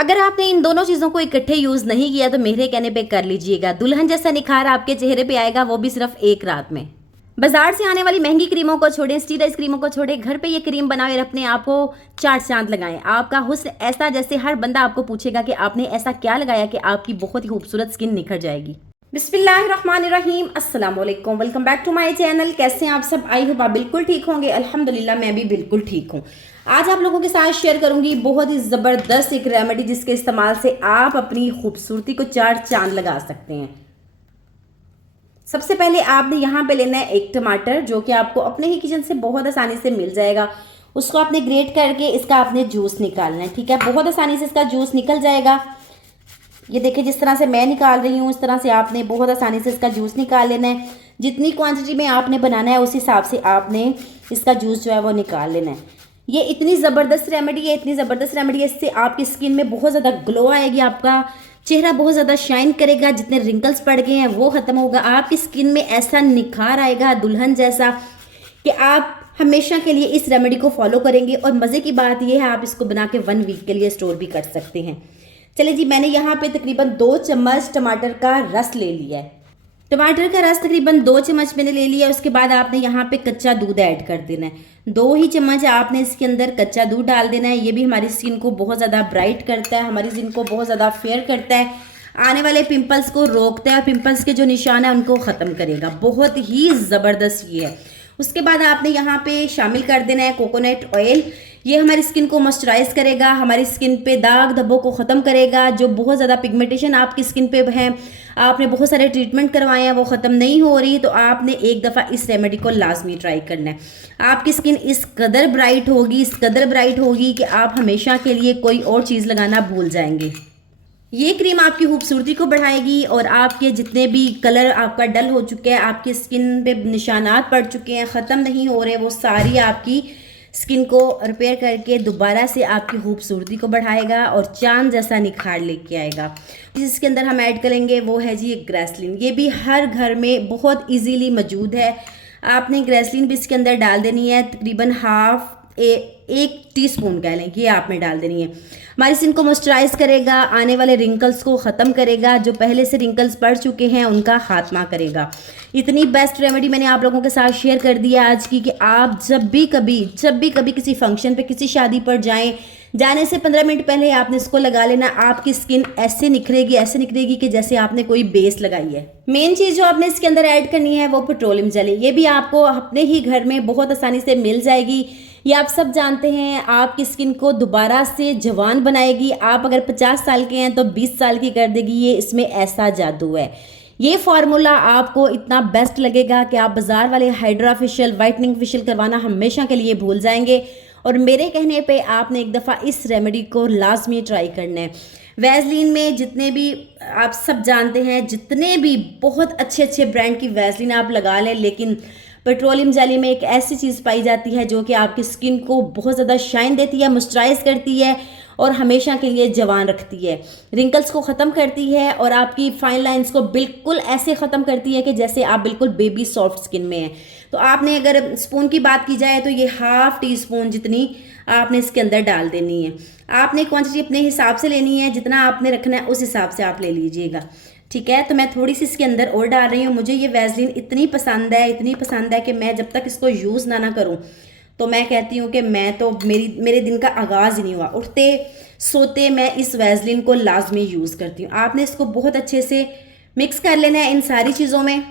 अगर आपने इन दोनों चीज़ों को इकट्ठे यूज़ नहीं किया तो मेरे कहने पे कर लीजिएगा। दुल्हन जैसा निखार आपके चेहरे पे आएगा, वो भी सिर्फ एक रात में। बाजार से आने वाली महंगी क्रीमों को छोड़ें, स्टीराइड क्रीमों को छोड़ें, घर पे ये क्रीम बनाएं और अपने आप को चार चांद लगाएं। आपका हुस्न ऐसा जैसे हर बंदा आपको पूछेगा कि आपने ऐसा क्या लगाया कि आपकी बहुत ही खूबसूरत स्किन निखर जाएगी। बिस्मिल्लाहिर्रहमानिर्रहीम, अस्सलाम वालेकुम, welcome back to my channel. कैसे हैं आप सब? आई होप आप बिल्कुल ठीक होंगे। अल्हम्दुलिल्लाह मैं भी बिल्कुल ठीक हूँ। आज आप लोगों के साथ शेयर करूंगी बहुत ही ज़बरदस्त एक रेमेडी जिसके इस्तेमाल से आप अपनी खूबसूरती को चार चांद लगा सकते हैं। सबसे पहले आपने यहाँ पे लेना है एक टमाटर, जो कि आपको अपने ही किचन से बहुत आसानी से मिल जाएगा। उसको आपने ग्रेट करके इसका आपने जूस निकालना है, ठीक है। बहुत आसानी से इसका जूस निकल जाएगा। ये देखिए, जिस तरह से मैं निकाल रही हूँ उस तरह से आपने बहुत आसानी से इसका जूस निकाल लेना है। जितनी क्वांटिटी में आपने बनाना है उस हिसाब से आपने इसका जूस जो है वो निकाल लेना है। ये इतनी ज़बरदस्त रेमेडी है, इतनी ज़बरदस्त रेमेडी है, इससे आपकी स्किन में बहुत ज़्यादा ग्लो आएगी, आपका चेहरा बहुत ज़्यादा शाइन करेगा, जितने रिंकल्स पड़ गए हैं वो ख़त्म होगा, आपकी स्किन में ऐसा निखार आएगा दुल्हन जैसा कि आप हमेशा के लिए इस रेमेडी को फॉलो करेंगे। और मज़े की बात यह है आप इसको बना के 1 वीक के लिए स्टोर भी कर सकते हैं। चलिए जी, मैंने यहाँ पे तकरीबन 2 चम्मच टमाटर का रस ले लिया है। टमाटर का रस तकरीबन 2 चम्मच मैंने ले लिया। उसके बाद आपने यहाँ पे कच्चा दूध ऐड कर देना है। 2 ही चम्मच आपने इसके अंदर कच्चा दूध डाल देना है। ये भी हमारी स्किन को बहुत ज़्यादा ब्राइट करता है, हमारी स्किन को बहुत ज़्यादा फेयर करता है, आने वाले पिंपल्स को रोकता है और पिंपल्स के जो निशान है उनको ख़त्म करेगा। बहुत ही ज़बरदस्त ये है। उसके बाद आपने यहाँ पे शामिल कर देना है कोकोनट ऑयल। ये हमारी स्किन को मॉइस्चराइज करेगा, हमारी स्किन पे दाग धब्बों को ख़त्म करेगा। जो बहुत ज़्यादा पिगमेंटेशन आपकी स्किन पे है, आपने बहुत सारे ट्रीटमेंट करवाए हैं, वो ख़त्म नहीं हो रही, तो आपने एक दफ़ा इस रेमेडी को लाजमी ट्राई करना है। आपकी स्किन इस कदर ब्राइट होगी, इस कदर ब्राइट होगी कि आप हमेशा के लिए कोई और चीज़ लगाना भूल जाएंगे। ये क्रीम आपकी खूबसूरती को बढ़ाएगी और आपके जितने भी कलर आपका डल हो चुके हैं, आपकी स्किन पे निशानात पड़ चुके हैं, ख़त्म नहीं हो रहे, वो सारी आपकी स्किन को रिपेयर करके दोबारा से आपकी खूबसूरती को बढ़ाएगा और चांद जैसा निखार लेके आएगा। जिसके अंदर हम ऐड करेंगे वो है जी ग्रेसलिन। ये भी हर घर में बहुत इजीली मौजूद है। आपने ग्रेसलिन भी इसके अंदर डाल देनी है, तकरीबन एक टीस्पून कह लें, ये आपने डाल देनी है। हमारी स्किन को मॉइस्चराइज करेगा, आने वाले रिंकल्स को ख़त्म करेगा, जो पहले से रिंकल्स पड़ चुके हैं उनका खात्मा करेगा। इतनी बेस्ट रेमेडी मैंने आप लोगों के साथ शेयर कर दिया आज की कि आप जब भी कभी किसी फंक्शन पे, किसी शादी पर जाएं, जाने से 15 मिनट पहले आपने इसको लगा लेना। आपकी स्किन ऐसे निखरेगी कि जैसे आपने कोई बेस लगाई है। मेन चीज़ जो आपने इसके अंदर ऐड करनी है वो पेट्रोलियम जेली। ये भी आपको अपने ही घर में बहुत आसानी से मिल जाएगी। ये आप सब जानते हैं, आपकी स्किन को दोबारा से जवान बनाएगी। आप अगर 50 साल के हैं तो 20 साल की कर देगी। ये इसमें ऐसा जादू है। ये फार्मूला आपको इतना बेस्ट लगेगा कि आप बाजार वाले हाइड्रा फेशियल, वाइटनिंग फेशियल करवाना हमेशा के लिए भूल जाएंगे। और मेरे कहने पे आपने एक दफ़ा इस रेमेडी को लाजमी ट्राई करना है। वैसलीन में जितने भी आप सब जानते हैं, जितने भी बहुत अच्छे अच्छे ब्रांड की वैसलीन आप लगा लें, लेकिन पेट्रोलियम जेली में एक ऐसी चीज़ पाई जाती है जो कि आपकी स्किन को बहुत ज़्यादा शाइन देती है, मॉइस्चराइज करती है और हमेशा के लिए जवान रखती है, रिंकल्स को ख़त्म करती है और आपकी फाइन लाइंस को बिल्कुल ऐसे ख़त्म करती है कि जैसे आप बिल्कुल बेबी सॉफ्ट स्किन में हैं। तो आपने अगर स्पून की बात की जाए तो ये ½ टीस्पून जितनी आपने इसके अंदर डाल देनी है। आपने क्वांटिटी अपने हिसाब से लेनी है, जितना आपने रखना है उस हिसाब से आप ले लीजिएगा, ठीक है। तो मैं थोड़ी सी इसके अंदर और डाल रही हूँ। मुझे ये वैसलीन इतनी पसंद है कि मैं जब तक इसको यूज़ ना करूँ तो मैं कहती हूँ कि मैं तो मेरे दिन का आगाज़ ही नहीं हुआ। उठते सोते मैं इस वैसलीन को लाजमी यूज़ करती हूँ। आपने इसको बहुत अच्छे से मिक्स कर लेना है इन सारी चीज़ों में।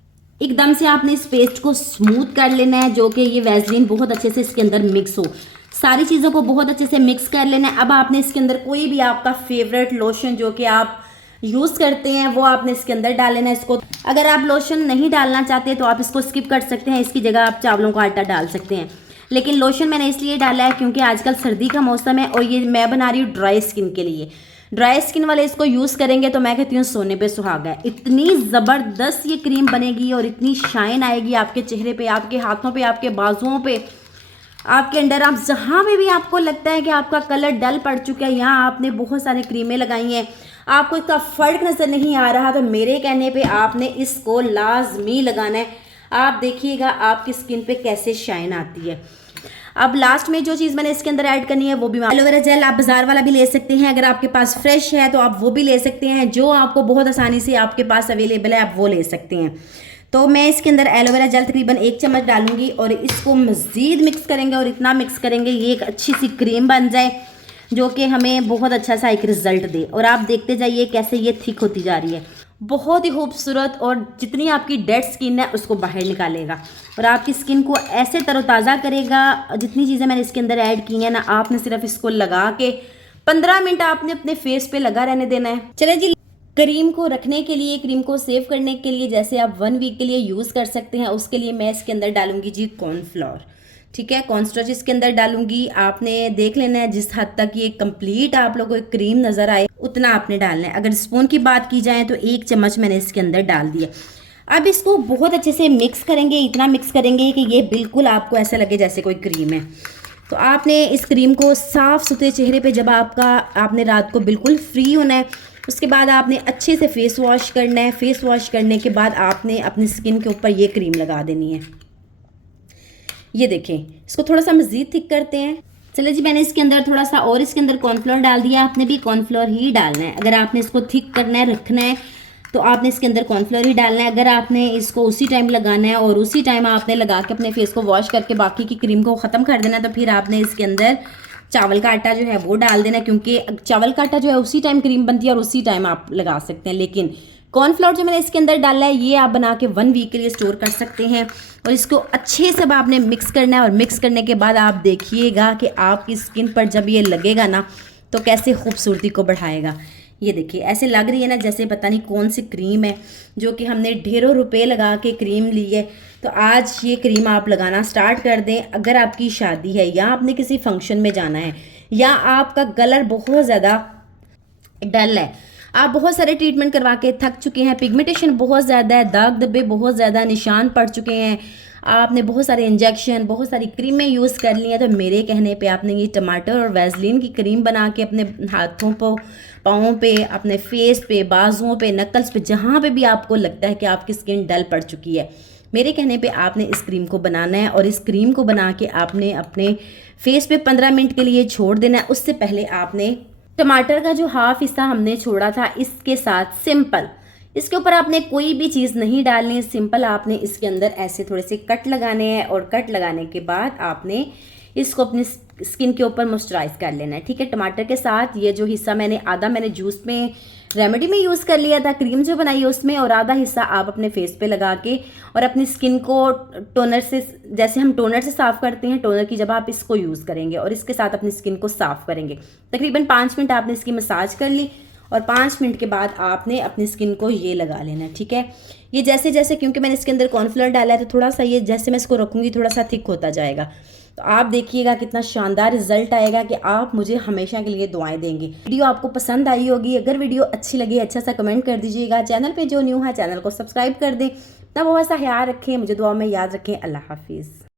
एकदम से आपने इस पेस्ट को स्मूथ कर लेना है, जो कि ये वैसलीन बहुत अच्छे से इसके अंदर मिक्स हो। सारी चीज़ों को बहुत अच्छे से मिक्स कर लेना है। अब आपने इसके अंदर कोई भी आपका फेवरेट लोशन जो कि आप यूज़ करते हैं वो आपने इसके अंदर डाल लेना है। इसको अगर आप लोशन नहीं डालना चाहते तो आप इसको स्किप कर सकते हैं, इसकी जगह आप चावलों का आटा डाल सकते हैं। लेकिन लोशन मैंने इसलिए डाला है क्योंकि आजकल सर्दी का मौसम है और ये मैं बना रही हूँ ड्राई स्किन के लिए। ड्राई स्किन वाले इसको यूज़ करेंगे तो मैं कहती हूँ सोने पे सुहागा है। इतनी ज़बरदस्त ये क्रीम बनेगी और इतनी शाइन आएगी आपके चेहरे पे, आपके हाथों पे, आपके बाजुओं पे, आपके अंडर, आप जहाँ पे भी आपको लगता है कि आपका कलर डल पड़ चुका है, यहाँ आपने बहुत सारी क्रीमें लगाई हैं, आपको इसका फ़र्क नज़र नहीं आ रहा, तो मेरे कहने पे आपने इसको लाजमी लगाना है। आप देखिएगा आपकी स्किन पे कैसे शाइन आती है। अब लास्ट में जो चीज़ मैंने इसके अंदर ऐड करनी है वो भी एलोवेरा जेल आप बाजार वाला भी ले सकते हैं, अगर आपके पास फ्रेश है तो आप वो भी ले सकते हैं, जो आपको बहुत आसानी से आपके पास अवेलेबल है आप वो ले सकते हैं। तो मैं इसके अंदर एलोवेरा जेल तकरीबन 1 चम्मच डालूंगी और इसको मज़ीद मिक्स करेंगे और इतना मिक्स करेंगे ये एक अच्छी सी क्रीम बन जाए जो कि हमें बहुत अच्छा सा एक रिजल्ट दे। और आप देखते जाइए कैसे ये थिक होती जा रही है, बहुत ही खूबसूरत, और जितनी आपकी डेड स्किन है उसको बाहर निकालेगा और आपकी स्किन को ऐसे तरोताज़ा करेगा। जितनी चीज़ें मैंने इसके अंदर ऐड की हैं ना, आपने सिर्फ इसको लगा के 15 मिनट आपने अपने फेस पे लगा रहने देना है। चले जी, क्रीम को रखने के लिए, क्रीम को सेव करने के लिए जैसे आप 1 वीक के लिए यूज़ कर सकते हैं, उसके लिए मैं इसके अंदर डालूंगी जी कॉर्नफ्लोर। ठीक है, कॉर्नस्टार्च इसके अंदर डालूंगी। आपने देख लेना है जिस हद तक ये कंप्लीट आप लोगों को क्रीम नज़र आए उतना आपने डालना है। अगर स्पून की बात की जाए तो 1 चम्मच मैंने इसके अंदर डाल दिया। अब इसको बहुत अच्छे से मिक्स करेंगे, इतना मिक्स करेंगे कि ये बिल्कुल आपको ऐसा लगे जैसे कोई क्रीम है। तो आपने इस क्रीम को साफ़ सुथरे चेहरे पे जब आपने रात को बिल्कुल फ्री होना है, उसके बाद आपने अच्छे से फेस वॉश करना है। फेस वॉश करने के बाद आपने अपनी स्किन के ऊपर ये क्रीम लगा देनी है। ये देखें, इसको थोड़ा सा मज़ीद थिक करते हैं। चलिए जी, मैंने इसके अंदर थोड़ा सा और इसके अंदर कॉर्नफ्लोर डाल दिया। आपने भी कॉर्नफ्लोर ही डालना है, अगर आपने इसको थिक करना है, रखना है तो आपने इसके अंदर कॉर्नफ्लोर ही डालना है। अगर आपने इसको उसी टाइम लगाना है और उसी टाइम आपने लगा के अपने फेस को वॉश करके बाकी की क्रीम को ख़त्म कर देना है, तो फिर आपने इसके अंदर चावल का आटा जो है वो डाल देना, क्योंकि चावल का आटा जो है उसी टाइम क्रीम बनती है और उसी टाइम आप लगा सकते हैं। लेकिन कॉर्नफ्लोर जो मैंने इसके अंदर डाला है ये आप बना के 1 वीक के लिए स्टोर कर सकते हैं। और इसको अच्छे से आपने मिक्स करना है और मिक्स करने के बाद आप देखिएगा कि आपकी स्किन पर जब ये लगेगा ना तो कैसे खूबसूरती को बढ़ाएगा। ये देखिए, ऐसे लग रही है ना जैसे पता नहीं कौन सी क्रीम है, जो कि हमने ढेरों रुपए लगा के क्रीम ली है। तो आज ये क्रीम आप लगाना स्टार्ट कर दें। अगर आपकी शादी है या आपने किसी फंक्शन में जाना है या आपका कलर बहुत ज़्यादा डल है, आप बहुत सारे ट्रीटमेंट करवा के थक चुके हैं, पिगमेंटेशन बहुत ज़्यादा है, दाग धब्बे बहुत ज़्यादा, निशान पड़ चुके हैं, आपने बहुत सारे इंजेक्शन, बहुत सारी क्रीमें यूज़ कर ली हैं, तो मेरे कहने पे आपने ये टमाटर और वैसलीन की क्रीम बना के अपने हाथों पर, पाँवों पे, अपने फेस पे, बाजुओं पे, नकल्स पे, जहाँ पे भी आपको लगता है कि आपकी स्किन डल पड़ चुकी है, मेरे कहने पे आपने इस क्रीम को बनाना है। और इस क्रीम को बना के आपने अपने फेस पे 15 मिनट के लिए छोड़ देना है। उससे पहले आपने टमाटर का जो हाफ हिस्सा हमने छोड़ा था इसके साथ सिंपल, इसके ऊपर आपने कोई भी चीज़ नहीं डालनी, सिंपल आपने इसके अंदर ऐसे थोड़े से कट लगाने हैं और कट लगाने के बाद आपने इसको अपनी स्किन के ऊपर मॉइस्चराइज कर लेना है। ठीक है, टमाटर के साथ ये जो हिस्सा आधा मैंने जूस में, रेमेडी में यूज़ कर लिया था, क्रीम जो बनाई है उसमें, और आधा हिस्सा आप अपने फेस पे लगा के और अपनी स्किन को टोनर से, जैसे हम टोनर से साफ़ करते हैं, टोनर की जब आप इसको यूज़ करेंगे और इसके साथ अपनी स्किन को साफ़ करेंगे। तकरीबन 5 मिनट आपने इसकी मसाज कर ली और 5 मिनट के बाद आपने अपनी स्किन को ये लगा लेना है। ठीक है, ये जैसे जैसे, क्योंकि मैंने इसके अंदर कॉर्नफ्लोर डाला है तो थोड़ा सा ये जैसे मैं इसको रखूँगी थोड़ा सा थिक होता जाएगा। तो आप देखिएगा कितना शानदार रिजल्ट आएगा कि आप मुझे हमेशा के लिए दुआएं देंगे। वीडियो आपको पसंद आई होगी, अगर वीडियो अच्छी लगी अच्छा सा कमेंट कर दीजिएगा। चैनल पे जो न्यू है चैनल को सब्सक्राइब कर दें। तब बहुत सा ख्याल रखें, मुझे दुआ में याद रखें। अल्लाह हाफिज़।